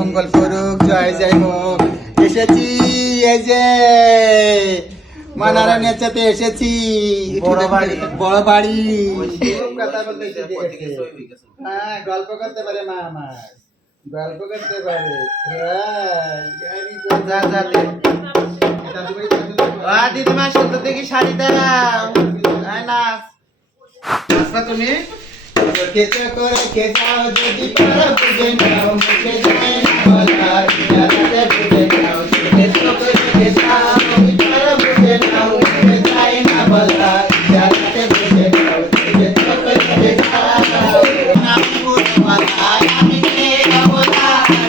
মঙ্গল করুক, জয় জয় হোক। এসেছি এই যে মানারা নেচাতে এসেছি, বড় বাড়ি। কথা বলতে হ্যাঁ, গল্প করতে পারে মা, আমার গল্প করতে পারে। দিদিমা সুন্দর দেখি শাড়ি দাও না, তুমি কেঁচো করে খেতাও যদি পারো বুঝে নাও, মুখে যায় না বলা, জানাতে বুঝে নাও। কেঁচো করে খেতাও যদি পারো বুঝে নাও, মুখে যায় না বলা, জানাতে বুঝে নাও। কেঁচো করে খেতাও নাম গুলো বালা, আমি কে বলা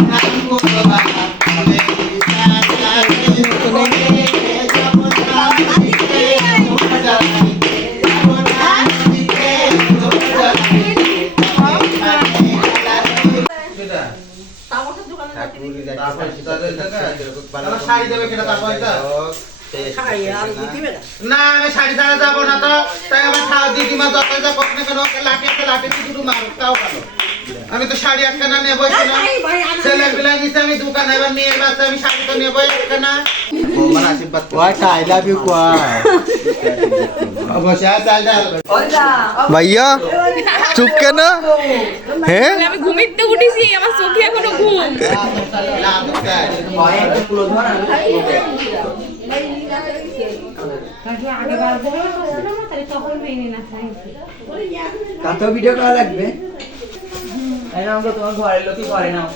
নাম গুলো বালা, আমি না, আমি শাড়ি ছাড়া যাবো না তো। তাই আমার খাওয়া দিদিমা যত যা হোক না কেন, লাঠি শুধু মারুক তাও ভালো। আমি তো শাড়ি একখানা নেবই, ছেলের বেলা নিচে আমি দোকান, এবার মেয়ের বাচ্চা আমি শাড়ি তো নেবই একখানা। আই লাভ ইউ ভাইয়া চুপ কেন? হ্যাঁ আমি ঘুমিতে উঠেছি, আমার চোখে এখনো ঘুম। কত ভিডিও করা লাগবে? তোমার ঘরের লোকই করে নাও।